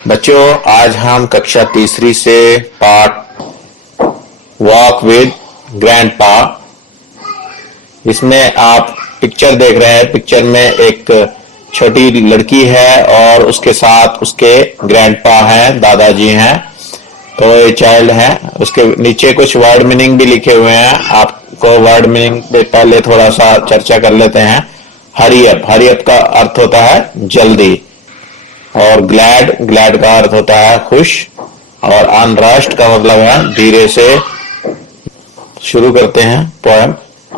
बच्चों, आज हम कक्षा तीसरी से पाठ वॉक विद ग्रैंडपा, इसमें आप पिक्चर देख रहे हैं। पिक्चर में एक छोटी लड़की है और उसके साथ उसके ग्रैंडपा हैं, दादाजी हैं। तो ये चाइल्ड है, उसके नीचे कुछ वर्ड मीनिंग भी लिखे हुए हैं। आपको वर्ड मीनिंग पे पहले थोड़ा सा चर्चा कर लेते हैं। हरी अप, हरी अप का अर्थ होता है जल्दी, और ग्लैड, ग्लैड का अर्थ होता है खुश, और अनरश्ड का मतलब है धीरे से। शुरू करते हैं poem.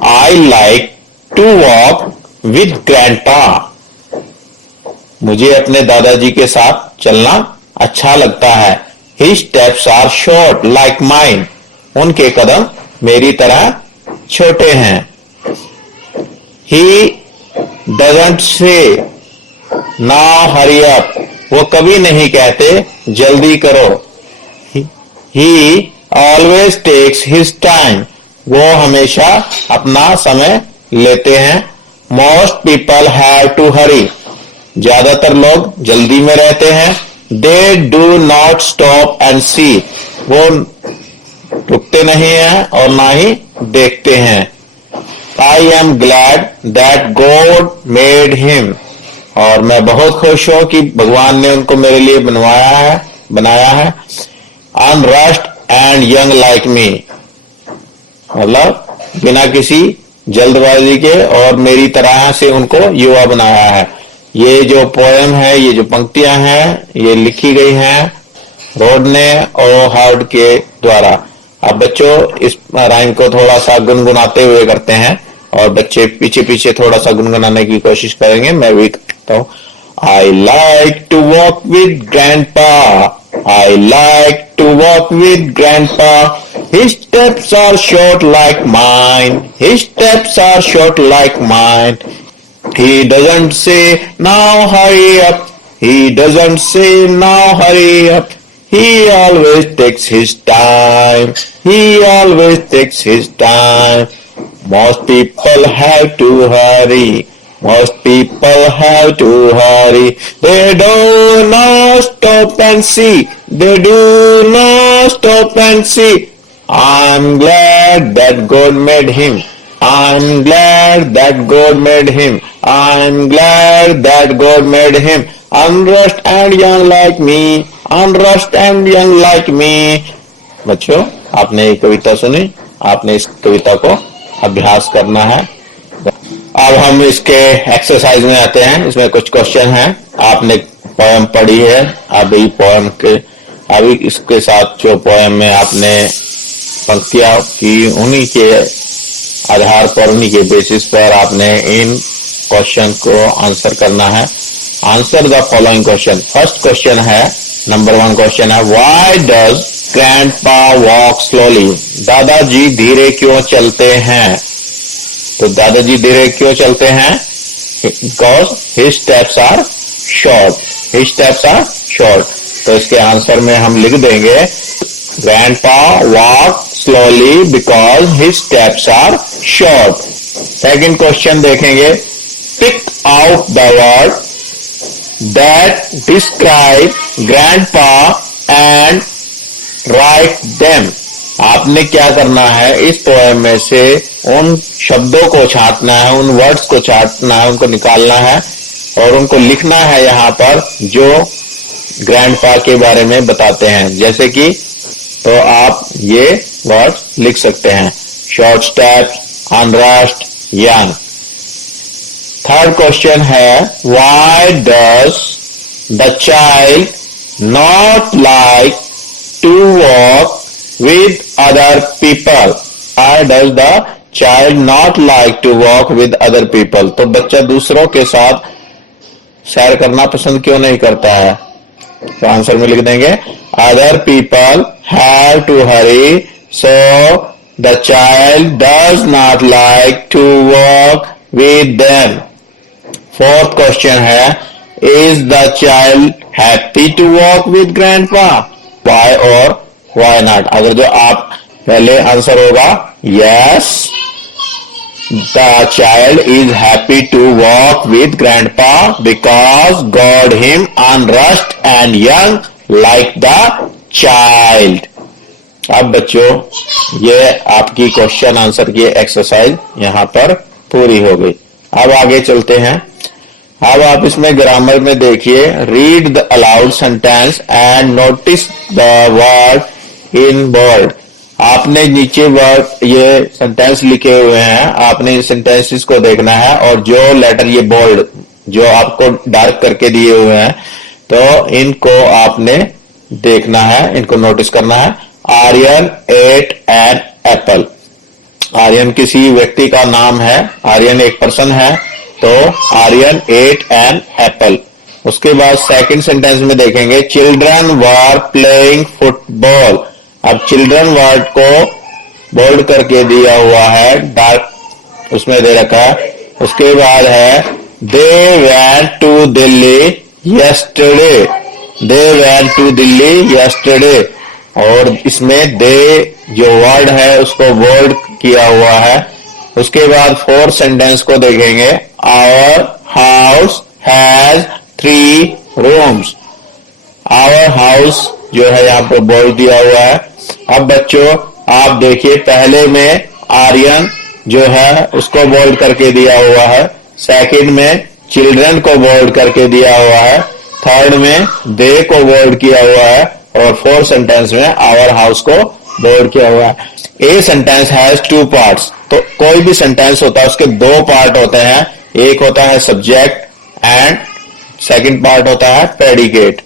I like to walk with grandpa. मुझे अपने दादाजी के साथ चलना अच्छा लगता है। His steps are short like mine. उनके कदम मेरी तरह छोटे हैं। He doesn't say now hurry up. वो कभी नहीं कहते जल्दी करो। He always takes his time. वो हमेशा अपना समय लेते हैं। Most people have to hurry. ज्यादातर लोग जल्दी में रहते हैं। They do not stop and सी। वो रुकते नहीं हैं और ना ही देखते हैं। I am glad that God made him. और मैं बहुत खुश हूं कि भगवान ने उनको मेरे लिए बनाया है। अनरश्ड एंड यंग लाइक मी, मतलब बिना किसी जल्दबाजी के और मेरी तरह से उनको युवा बनाया है। ये जो पोएम है, ये जो पंक्तियां हैं, ये लिखी गई हैं रोडने ओ हार्ड के द्वारा। अब बच्चों इस राइम को थोड़ा सा गुनगुनाते हुए करते हैं, और बच्चे पीछे पीछे थोड़ा सा गुनगुनाने की कोशिश करेंगे। मैं भी करता हूँ। I like to walk with grandpa. I like to walk with grandpa. His steps are short like mine. His steps are short like mine. He doesn't say now hurry up. He doesn't say now hurry up. He always takes his time. He always takes his time. Most people have to hurry. Most people have to hurry. They do not stop and see. They do not stop and see. I'm glad that God made him. I'm glad that God made him. I'm glad that God made him. Unrushed and young like me. Unrushed and young like me. बच्चों, आपने ये कविता सुनी, आपने इस कविता को अभ्यास करना है। अब हम इसके एक्सरसाइज में आते हैं। इसमें कुछ क्वेश्चन हैं। आपने पोएम पढ़ी है, अभी इसके साथ जो पोएम में आपने पंक्तियां की, उन्हीं के आधार पर, उन्हीं के बेसिस पर आपने इन क्वेश्चन को आंसर करना है। Answer the following question. First question है, नंबर 1 क्वेश्चन है, why does grandpa walk slowly. दादाजी धीरे क्यों चलते हैं? तो दादाजी धीरे क्यों चलते हैं? Because his steps are short. His steps are short. तो इसके आंसर में हम लिख देंगे Grandpa walked slowly because his steps are short. Second question देखेंगे, pick out the word that describe Grandpa and write them. आपने क्या करना है, इस पोएम में से उन शब्दों को छांटना है, उन वर्ड्स को छांटना है, उनको निकालना है और उनको लिखना है यहाँ पर जो ग्रैंडपा के बारे में बताते हैं। जैसे कि तो आप ये वर्ड्स लिख सकते हैं, short steps, unrushed, young. Third question है, why does the child not like to walk with other people. Why does the child not like to walk with other people. तो बच्चा दूसरों के साथ सैर करना पसंद क्यों नहीं करता है? तो आंसर में लिख देंगे, other people have to hurry, so the child does not like to walk with them. Fourth question है, is the child happy to walk with grandpa? Why or why not? अगर जो आप पहले आंसर होगा yes, the child is happy to walk with grandpa because God him unrushed and young like the child। अब बच्चों ये आपकी question answer की एक्सरसाइज यहां पर पूरी हो गई। अब आगे चलते हैं। अब आप इसमें ग्रामर में देखिए, read the aloud sentence and notice the word in bold. आपने नीचे वर्ड ये सेंटेंस लिखे हुए हैं, आपने इन सेंटेंसेस को देखना है और जो लेटर ये बोल्ड जो आपको डार्क करके दिए हुए हैं तो इनको आपने देखना है, इनको नोटिस करना है। Aryan ate an apple. Aryan किसी व्यक्ति का नाम है, आर्यन एक पर्सन है, तो आर्यन एट एन एप्पल। उसके बाद सेकंड सेंटेंस में देखेंगे, चिल्ड्रन वर प्लेइंग फुटबॉल। अब चिल्ड्रन वर्ड को बोल्ड करके दिया हुआ है, डार्क उसमें दे रखा है। उसके बाद है, they went to Delhi yesterday. They went to Delhi yesterday, और इसमें दे जो वर्ड है उसको बोल्ड किया हुआ है। उसके बाद फोर्थ सेंटेंस को देखेंगे, our house has 3 rooms. Our house जो है यहाँ पर बोल्ड दिया हुआ है। अब बच्चों आप देखिए, पहले में आर्यन जो है उसको बोल्ड करके दिया हुआ है, सेकंड में चिल्ड्रन को बोल्ड करके दिया हुआ है, थर्ड में दे को बोल्ड किया हुआ है, और फोर्थ सेंटेंस में आवर हाउस को बोल्ड किया हुआ है। A sentence has 2 parts. तो कोई भी सेंटेंस होता है उसके 2 पार्ट होते हैं, एक होता है सब्जेक्ट एंड सेकंड पार्ट होता है प्रेडिकेट।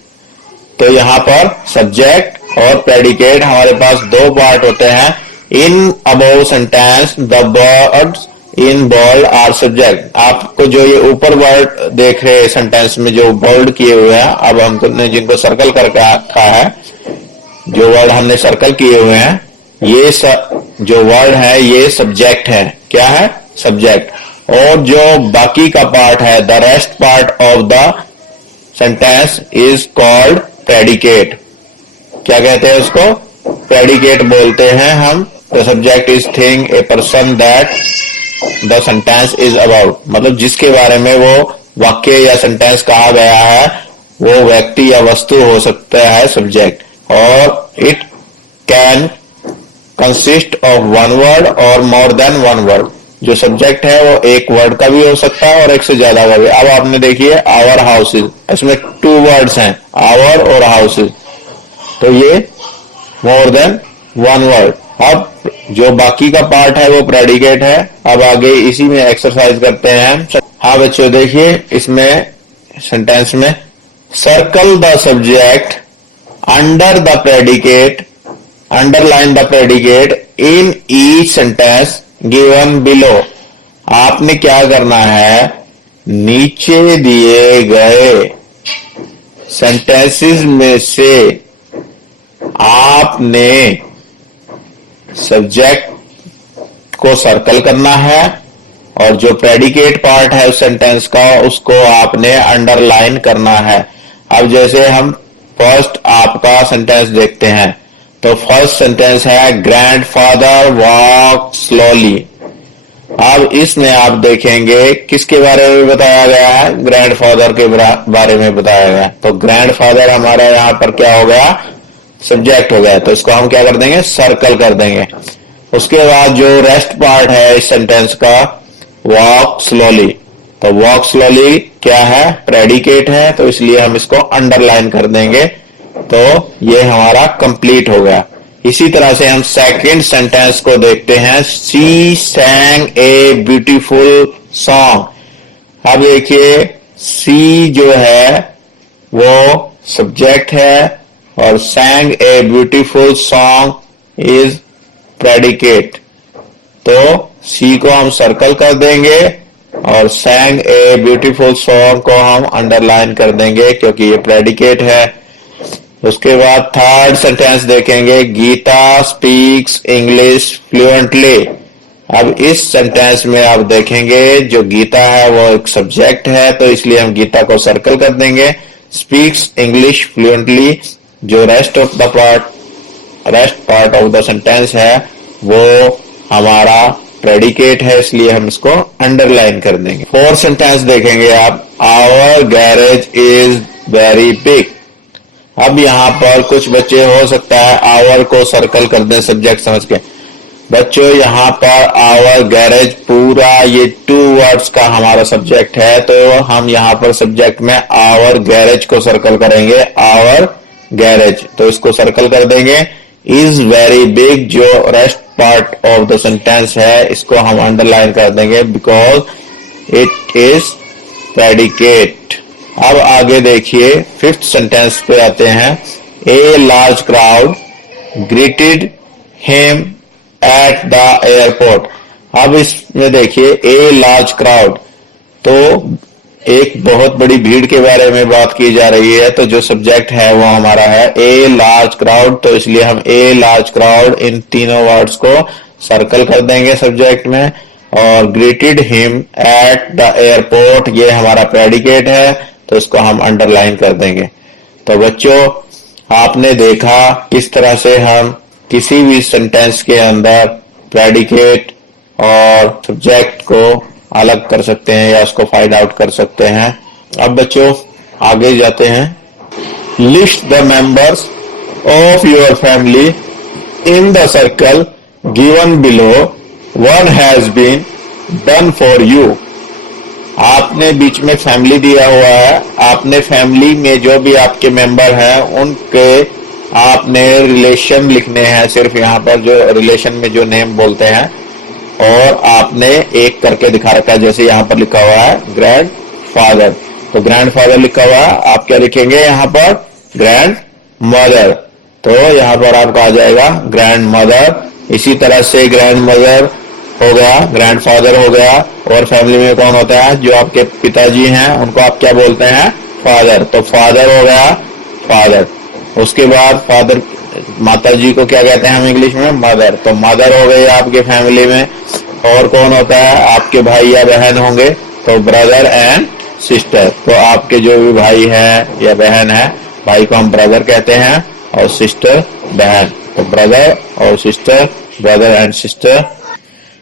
तो यहां पर सब्जेक्ट और प्रेडिकेट हमारे पास 2 पार्ट होते हैं। In above sentence the words in bold are subject. आपको जो ये ऊपर वर्ड देख रहे हैं सेंटेंस में जो बोल्ड किए हुए हैं, अब हमने जिनको सर्कल करके रखा है, जो वर्ड हमने सर्कल किए हुए हैं, ये जो वर्ड है ये सब्जेक्ट है। क्या है? सब्जेक्ट। और जो बाकी का पार्ट है, the rest part of the sentence is called predicate. क्या कहते हैं उसको? प्रेडिकेट बोलते हैं हम। The subject is thing a person that the sentence is about. मतलब जिसके बारे में वो वाक्य या सेंटेंस कहा गया है वो व्यक्ति या वस्तु हो सकता है सब्जेक्ट। और it can consist of 1 word और मोर देन 1 वर्ड। जो सब्जेक्ट है वो एक वर्ड का भी हो सकता है और एक से ज्यादा का भी। अब आपने देखिए आवर हाउसेज, इसमें 2 वर्ड्स हैं, आवर और हाउसेज, तो ये मोर देन 1 वर्ड। अब जो बाकी का पार्ट है वो प्रेडिकेट है। अब आगे इसी में एक्सरसाइज करते हैं। हाँ बच्चों देखिए, इसमें सेंटेंस में circle the subject under the predicate, underline the predicate in each sentence given below. आपने क्या करना है, नीचे दिए गए सेंटेंसेस में से आपने सब्जेक्ट को सर्कल करना है और जो प्रेडिकेट पार्ट है उस सेंटेंस का उसको आपने अंडरलाइन करना है। अब जैसे हम फर्स्ट आपका सेंटेंस देखते हैं, तो फर्स्ट सेंटेंस है ग्रैंडफादर वॉक स्लोली। अब इसमें आप देखेंगे किसके बारे में बताया गया है, ग्रैंडफादर के बारे में बताया गया। तो ग्रैंडफादर हमारा यहाँ पर क्या हो गया, सब्जेक्ट हो गया, तो इसको हम क्या कर देंगे, सर्कल कर देंगे। उसके बाद जो रेस्ट पार्ट है इस सेंटेंस का, वॉक स्लोली, तो वॉक स्लोली क्या है, प्रेडिकेट है, तो इसलिए हम इसको अंडरलाइन कर देंगे। तो ये हमारा कंप्लीट हो गया। इसी तरह से हम सेकंड सेंटेंस को देखते हैं, शी सैंग ए ब्यूटीफुल सॉन्ग। अब देखिए सी जो है वो सब्जेक्ट है और सैंग a beautiful song is predicate. तो सी को हम सर्कल कर देंगे और सैंग ए ब्यूटीफुल सॉन्ग को हम अंडरलाइन कर देंगे क्योंकि ये प्रेडिकेट है। उसके बाद थर्ड सेंटेंस देखेंगे, गीता स्पीक्स इंग्लिश फ्लुएंटली। अब इस सेंटेंस में आप देखेंगे जो गीता है वो एक सब्जेक्ट है, तो इसलिए हम गीता को सर्कल कर देंगे। स्पीक्स इंग्लिश फ्लुएंटली, जो rest part of the sentence है वो हमारा प्रेडिकेट है, इसलिए हम इसको अंडरलाइन कर देंगे। फोर्थ सेंटेंस देखेंगे आप, our garage is very big. अब यहाँ पर कुछ बच्चे हो सकता है आवर को सर्कल कर दें सब्जेक्ट समझ के। बच्चों यहाँ पर आवर गैरेज पूरा ये 2 वर्ड्स का हमारा सब्जेक्ट है, तो हम यहाँ पर सब्जेक्ट में आवर गैरेज को सर्कल करेंगे। आवर गैरेज, तो इसको सर्कल कर देंगे। इज वेरी बिग, जो rest part of the sentence है इसको हम अंडरलाइन कर देंगे बिकॉज इट इज प्रेडिकेट। अब आगे देखिए 5th सेंटेंस पे आते हैं। A large crowd greeted him at the airport. अब इसमें देखिए ए लार्ज क्राउड, तो एक बहुत बड़ी भीड़ के बारे में बात की जा रही है, तो जो सब्जेक्ट है वो हमारा है ए लार्ज क्राउड, तो इसलिए हम ए लार्ज क्राउड इन तीनों वर्ड्स को सर्कल कर देंगे सब्जेक्ट में। और greeted him at the airport ये हमारा प्रेडिकेट है, तो इसको हम अंडरलाइन कर देंगे। तो बच्चों आपने देखा किस तरह से हम किसी भी सेंटेंस के अंदर प्रेडिकेट और सब्जेक्ट को अलग कर सकते हैं या उसको फाइंड आउट कर सकते हैं। अब बच्चों आगे जाते हैं। List the members of your family in the circle given below, one has been done for you. आपने बीच में फैमिली दिया हुआ है, आपने फैमिली में जो भी आपके मेंबर हैं उनके आपने रिलेशन लिखने हैं, सिर्फ यहाँ पर जो रिलेशन में जो नेम बोलते हैं, और आपने एक करके दिखा रखा है। जैसे यहाँ पर लिखा हुआ है ग्रैंड फादर, तो ग्रैंड फादर लिखा हुआ है, आप क्या लिखेंगे यहाँ पर ग्रैंड मदर, तो यहाँ पर आपका आ जाएगा ग्रैंड मदर। इसी तरह से ग्रैंड मदर हो गया, ग्रैंड फादर हो गया, और फैमिली में कौन होता है, जो आपके पिताजी हैं उनको आप क्या बोलते हैं, फादर, तो फादर हो गया फादर। उसके बाद फादर माता जी को क्या कहते हैं हम इंग्लिश में, मदर, तो मदर हो गई आपके फैमिली में। और कौन होता है, आपके भाई या बहन होंगे, तो ब्रदर एंड सिस्टर, तो आपके जो भी भाई है या बहन है, भाई को हम ब्रदर कहते हैं और सिस्टर बहन, तो ब्रदर और सिस्टर, ब्रदर एंड सिस्टर।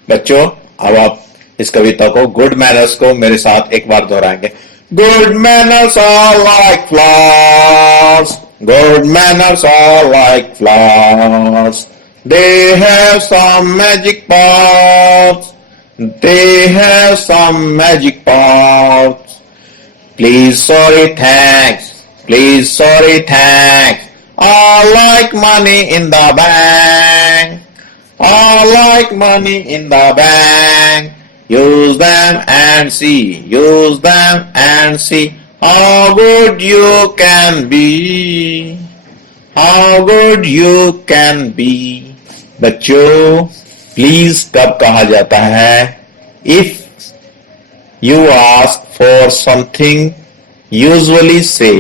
बच्चों अब आप इस कविता को गुड मैनर्स को मेरे साथ एक बार दोहराएंगे। Good manners are like flowers, good manners are like flowers, they have some magic powers, they have some magic powers. Please, sorry, thanks, please, sorry, thanks, I like money in the bank, I like money in the bank, use them and see, use them and see how good you can be, how good you can be. बच्चों please कब कहा जाता है, if you ask for something usually से,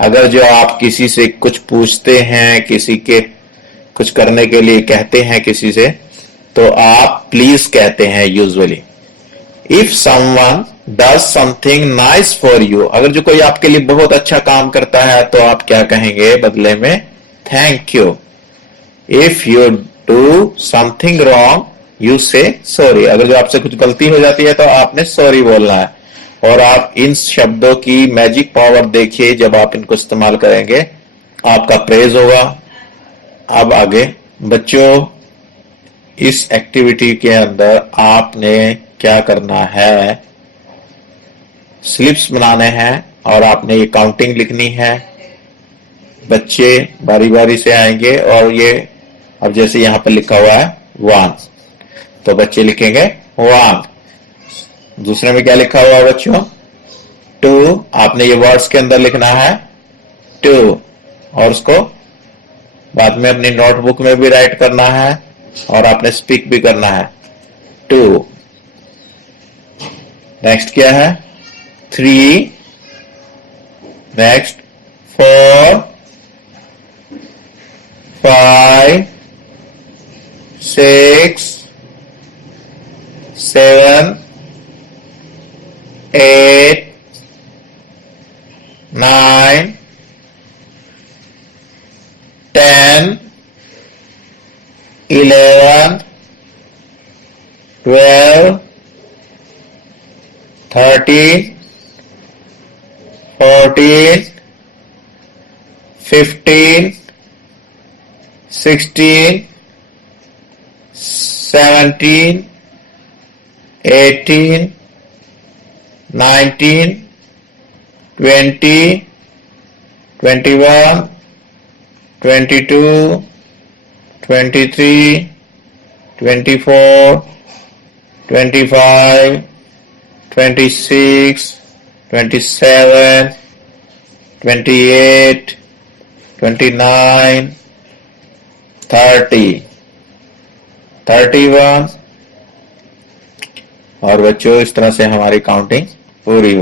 अगर जो आप किसी से कुछ पूछते हैं, किसी के कुछ करने के लिए कहते हैं किसी से, तो आप प्लीज कहते हैं usually. If someone does something nice for you, अगर जो कोई आपके लिए बहुत अच्छा काम करता है तो आप क्या कहेंगे बदले में, thank you. If you do something wrong you से सॉरी, अगर जो आपसे कुछ गलती हो जाती है तो आपने सॉरी बोलना है। और आप इन शब्दों की मैजिक पावर देखिए, जब आप इनको इस्तेमाल करेंगे आपका प्रेज होगा। अब आगे बच्चों इस एक्टिविटी के अंदर आपने क्या करना है, स्लिप्स बनाने हैं और आपने ये काउंटिंग लिखनी है। बच्चे बारी बारी से आएंगे और ये अब जैसे यहां पर लिखा हुआ है 1, तो बच्चे लिखेंगे 1। दूसरे में क्या लिखा हुआ है बच्चों, 2, आपने ये वर्ड्स के अंदर लिखना है 2, और उसको बाद में अपनी नोटबुक में भी राइट करना है और आपने स्पीक भी करना है 2। नेक्स्ट क्या है 3, नेक्स्ट 4, 5, 6, 7, 8, 9, 10, 11, 12, 13, 14, 15, 16, 17, 18, 19, 20, 21, 22, 23, 24, 25, 26, 27, 28, 29, 30, 31 और बच्चों इस तरह से हमारी काउंटिंग पूरी